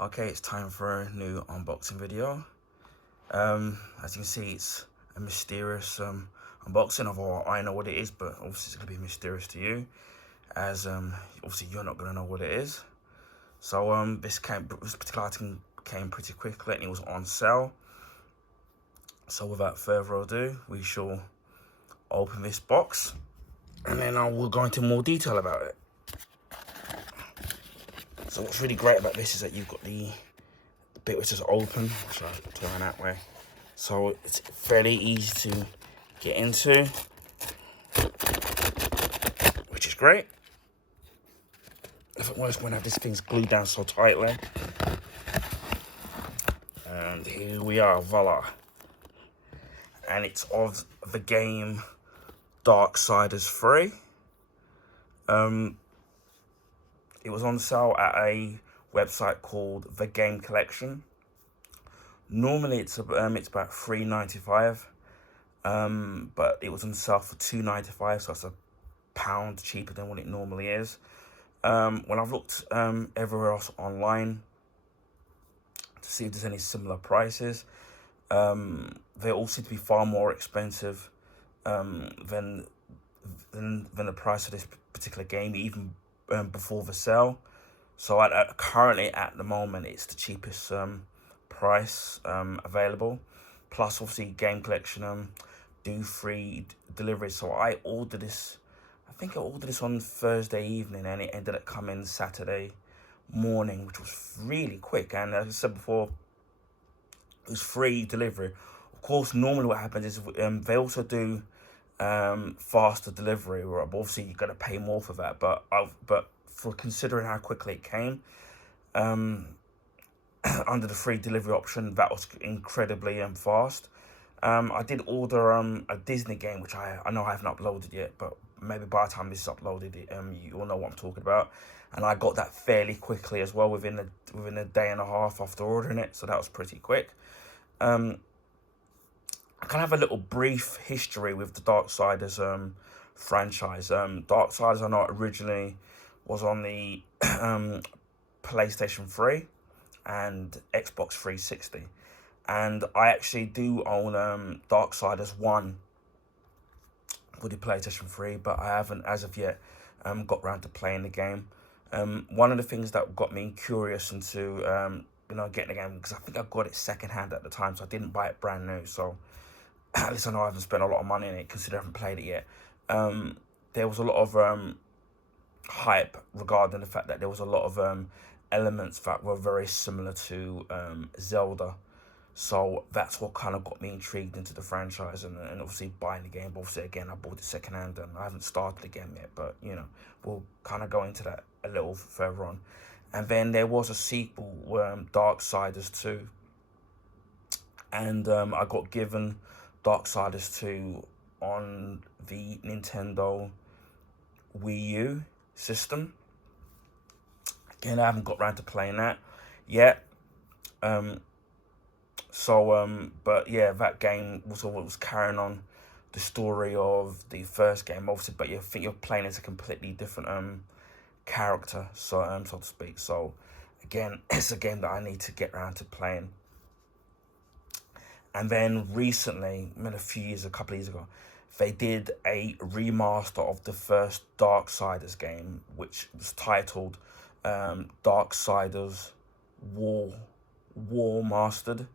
Okay, it's time for a new unboxing video. As you can see, it's a mysterious unboxing of all. I know what it is, but obviously it's gonna be mysterious to you, as obviously you're not gonna know what it is. So this particular item came pretty quickly and it was on sale. So without further ado, we shall open this box and then I will go into more detail about it. So what's really great about this is that you've got the bit which is open, so I'll turn that way. So it's fairly easy to get into, which is great. If it works when I have this thing's glued down so tightly. And here we are, voila. And it's of the game Darksiders 3. It was on sale at a website called The Game Collection. Normally it's about $3.95, but it was on sale for $2.95, so it's £1 cheaper than what it normally is. When I've looked everywhere else online to see if there's any similar prices, they all seem to be far more expensive than the price of this particular game, even before the sale. So currently at the moment it's the cheapest price available. Plus obviously Game Collection do free delivery. So I ordered this, I think I ordered this on Thursday evening and it ended up coming Saturday morning, which was really quick. And as I said before, it was free delivery. Of course, normally what happens is they also do faster delivery, but obviously you're gonna pay more for that. But for considering how quickly it came, under the free delivery option, that was incredibly fast. I did order a Disney game, which I know I haven't uploaded yet, but maybe by the time this is uploaded, you all know what I'm talking about. And I got that fairly quickly as well, within a day and a half after ordering it, so that was pretty quick. I kind of have a little brief history with the Darksiders franchise. Darksiders, I know, originally was on the PlayStation 3 and Xbox 360. And I actually do own Darksiders 1 for the PlayStation 3, but I haven't, as of yet, got around to playing the game. One of the things that got me curious into getting the game, because I think I got it secondhand at the time, so I didn't buy it brand new. So at least I know I haven't spent a lot of money in it, considering I haven't played it yet. There was a lot of hype regarding the fact that there was a lot of elements that were very similar to Zelda. So that's what kind of got me intrigued into the franchise and obviously buying the game. But obviously, again, I bought it secondhand and I haven't started the game yet. But, we'll kind of go into that a little further on. And then there was a sequel, Darksiders 2. And I got given Darksiders 2 on the Nintendo Wii U system. Again, I haven't got around to playing that yet. But yeah, that game was carrying on the story of the first game, obviously. But you think you're playing as a completely different character, so to speak. So again, it's a game that I need to get around to playing. And then recently, a couple of years ago, they did a remaster of the first Darksiders game, which was titled Darksiders War Mastered.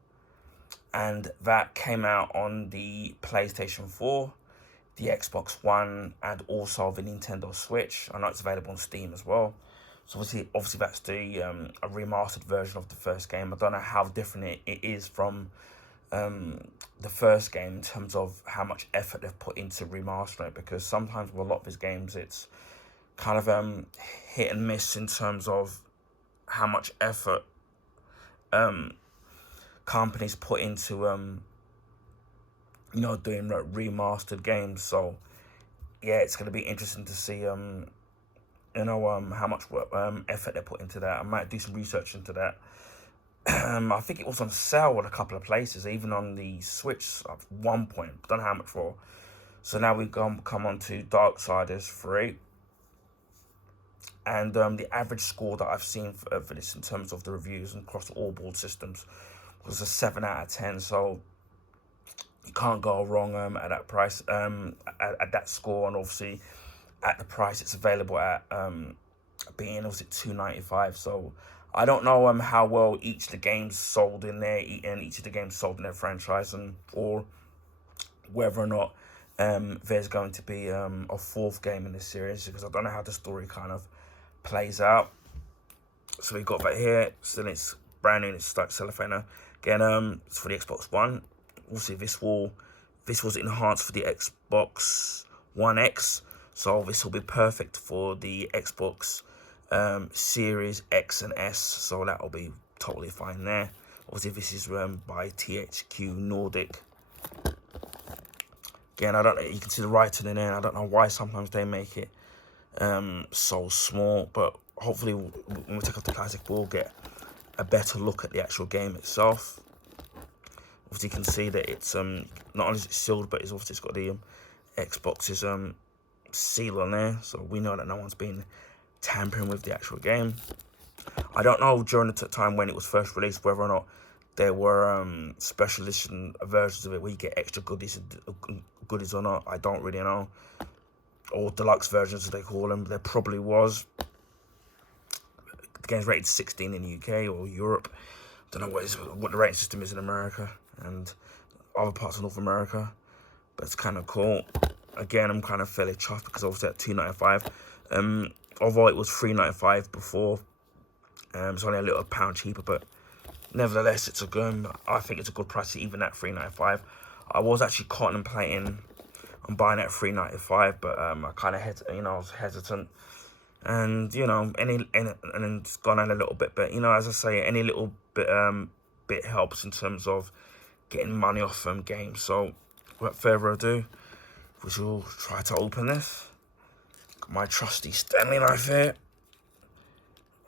And that came out on the PlayStation 4, the Xbox One, and also the Nintendo Switch. I know it's available on Steam as well. So obviously that's a remastered version of the first game. I don't know how different it is from the first game in terms of how much effort they've put into remastering it, because sometimes with a lot of these games it's kind of hit and miss in terms of how much effort companies put into doing remastered games. So yeah, it's going to be interesting to see how much effort they put into that. I might do some research into that. I think it was on sale at a couple of places, even on the Switch at one point. Don't know how much for. So now we've come on to Darksiders 3. And the average score that I've seen for this in terms of the reviews and across all board systems was a 7 out of 10. So you can't go wrong at that price, at that score, and obviously at the price it's available at, being was it £2.95. So I don't know how well each of the games sold in there, and each of the games sold in their franchise, and or whether or not there's going to be a fourth game in this series, because I don't know how the story kind of plays out. So we've got that here. So it's brand new. It's like cellophane again. It's for the Xbox One. Also, this was enhanced for the Xbox One X. So this will be perfect for the Xbox Series X and S. So that will be totally fine there. Obviously, this is by THQ Nordic. Again, I don't know. You can see the writing in there. I don't know why sometimes they make it so small, but hopefully when we take off the plastic, we'll get a better look at the actual game itself. Obviously, you can see that it's not only is it sealed, but it's obviously got the Xbox's seal on there, so we know that no one's been tampering with the actual game. I don't know during the time when it was first released whether or not there were special edition versions of it where you get extra goodies or not. I don't really know. Or deluxe versions, as they call them. There probably was. The game's rated 16 in the UK or Europe. Don't know what the rating system is in America and other parts of North America, but it's kind of cool. Again, I'm kind of fairly chuffed because obviously at £2.95. Although it was £3.95 before, it's only a little pound cheaper, but nevertheless, it's a good. I think it's a good price even at £3.95. I was actually contemplating on buying at £3.95, but I kind of I was hesitant, and and then it's gone on a little bit. But as I say, any little bit helps in terms of getting money off games. So without further ado, we shall try to open this. Got my trusty Stanley knife here.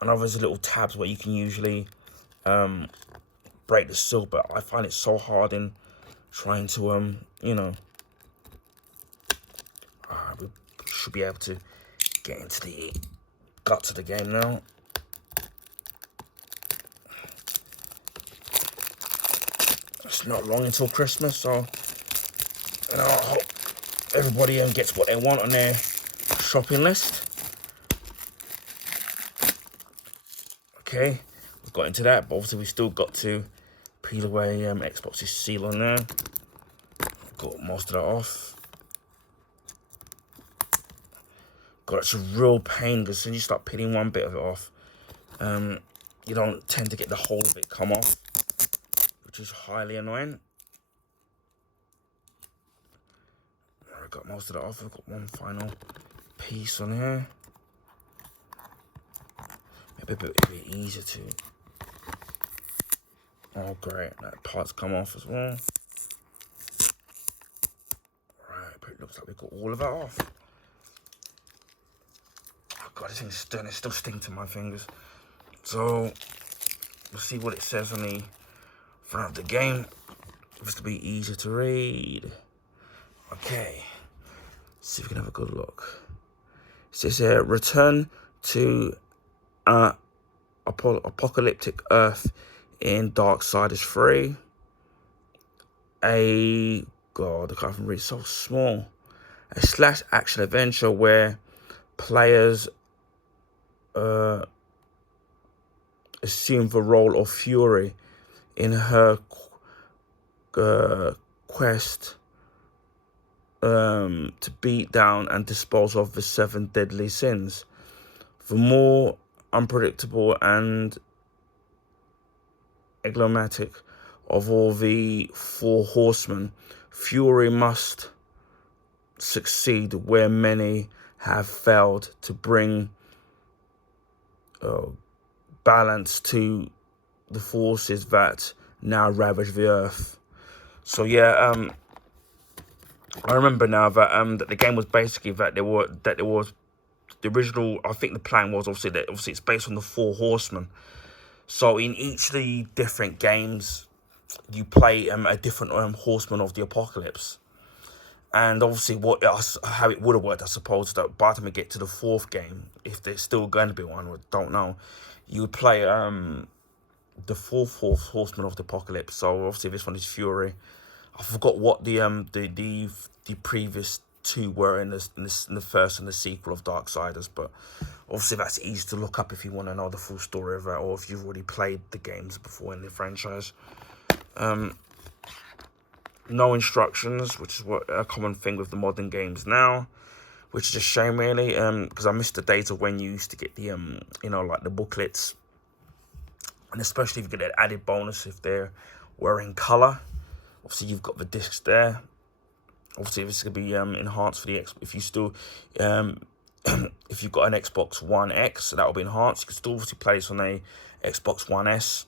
I know there's little tabs where you can usually break the seal, but I find it so hard in trying to we should be able to get into the guts of the game now. It's not long until Christmas, so I hope everybody gets what they want on their shopping list. Okay, we've got into that, but obviously we've still got to peel away Xbox's seal on there. Got most of that off. God, it's a real pain because when you start peeling one bit of it off, you don't tend to get the whole of it come off, which is highly annoying. I got most of that off. I've got one final piece on here. Maybe a bit easier to. Oh great, that part's come off as well. Right, but it looks like we've got all of that off. Oh god, this thing's still sting to my fingers. So we'll see what it says on the front of the game. This to be easier to read. Okay, let's see if we can have a good look. It says here, return to apocalyptic Earth in Darksiders 3. God, I can't even read, it's so small. A slash action adventure where players assume the role of Fury in her quest to beat down and dispose of the 7 deadly sins. The more unpredictable and enigmatic of all the 4 horsemen, Fury must succeed where many have failed to bring balance to the forces that now ravage the earth. So yeah, I remember now that the game was basically that there was the original. I think the plan was obviously it's based on the 4 horsemen. So in each of the different games, you play a different horseman of the apocalypse, And obviously, how it would have worked, I suppose, that by the time we get to the fourth game, if there's still going to be one, I don't know, you would play the fourth horseman of the apocalypse. So obviously, this one is Fury. I forgot what the previous two were in the first and the sequel of Darksiders, but obviously that's easy to look up if you want to know the full story of it, or if you've already played the games before in the franchise. No instructions, which is what a common thing with the modern games now, which is a shame really, because I missed the days of when you used to get the like the booklets, and especially if you get an added bonus if they were in color. Obviously you've got the discs there. Obviously this is gonna be enhanced for the if you still if you've got an Xbox One X, so that will be enhanced. You can still obviously play this on a Xbox One S.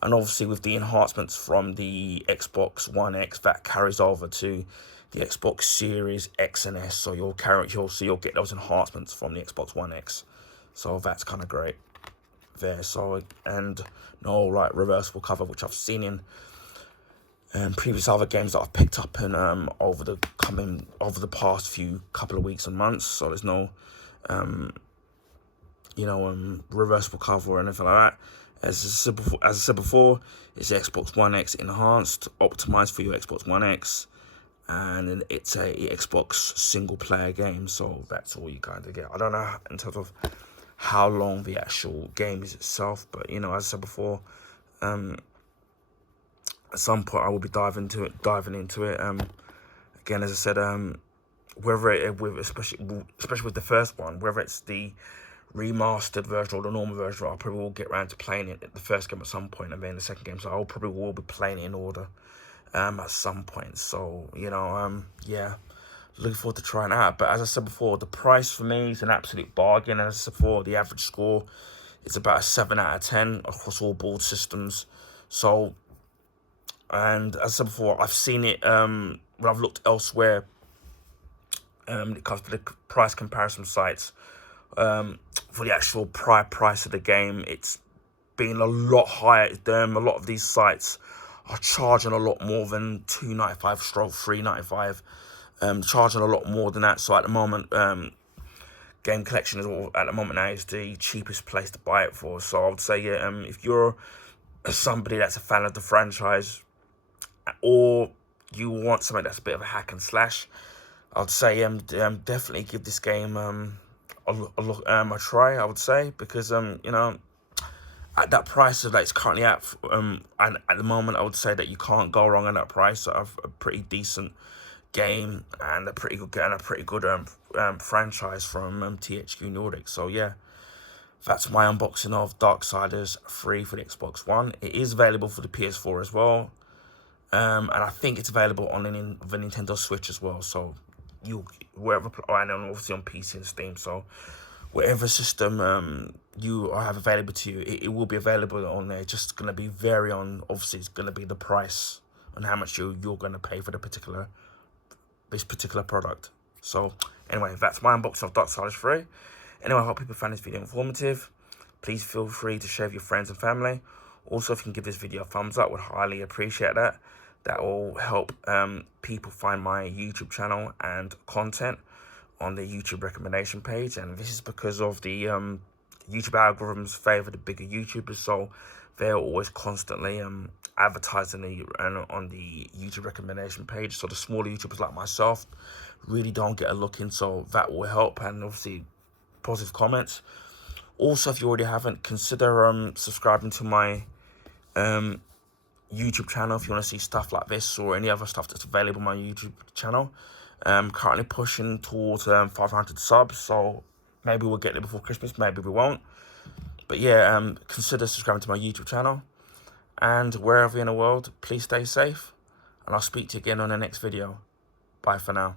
And obviously with the enhancements from the Xbox One X, that carries over to the Xbox Series X and S. So you'll get those enhancements from the Xbox One X. So that's kind of great there. So, and no like reversible cover, which I've seen in previous other games that I've picked up in over the past few couple of weeks and months. So there's no reversible cover or anything like that. As I said before, it's the Xbox One X enhanced, optimized for your Xbox One X, and it's a Xbox single player game, so that's all you kind of get. I don't know in terms of how long the actual game is itself, but as I said before, at some point I will be diving into it. Again, as I said, especially with the first one, whether it's the remastered version or the normal version, I probably will get around to playing it, the first game at some point, and then the second game, so I probably will be playing it in order at some point. So yeah, looking forward to trying it out. But as I said before, the price for me is an absolute bargain. As I said before, the average score is about a 7 out of 10 across all board systems. So, and as I said before, I've seen it when I've looked elsewhere it comes to the price comparison sites. For the actual price of the game, it's been a lot higher. A lot of these sites are charging a lot more than $2.95 stroke $3.95, charging a lot more than that. So at the moment, Game Collection is the cheapest place to buy it for. So I would say, if you're somebody that's a fan of the franchise, or you want something that's a bit of a hack and slash, I'd say definitely give this game a try, I would say, because at that price that it's currently at, and at the moment, I would say that you can't go wrong on that price of a pretty decent game and a pretty good franchise from THQ Nordic. So yeah, that's my unboxing of Darksiders 3 for the Xbox One. It is available for the PS4 as well, and I think it's available on the Nintendo Switch as well. So wherever, and obviously on PC and Steam. So whatever system you have available to you, it will be available on there. Just gonna be obviously it's gonna be the price and how much you're gonna pay for this particular product. So anyway, that's my unboxing of Darksiders 3. Anyway, I hope people found this video informative. Please feel free to share with your friends and family. Also, if you can give this video a thumbs up, would highly appreciate that. That will help people find my YouTube channel and content on the YouTube recommendation page. And this is because of the YouTube algorithms favor the bigger YouTubers, so they're always constantly advertising on the YouTube recommendation page. So the smaller YouTubers like myself really don't get a look in, so that will help. And obviously positive comments. Also, if you already haven't, consider subscribing to my YouTube channel if you want to see stuff like this or any other stuff that's available on my YouTube channel. Currently pushing towards 500 subs, so maybe we'll get there before Christmas, maybe we won't. But yeah, consider subscribing to my YouTube channel. And wherever you're in the world, please stay safe. And I'll speak to you again on the next video. Bye for now.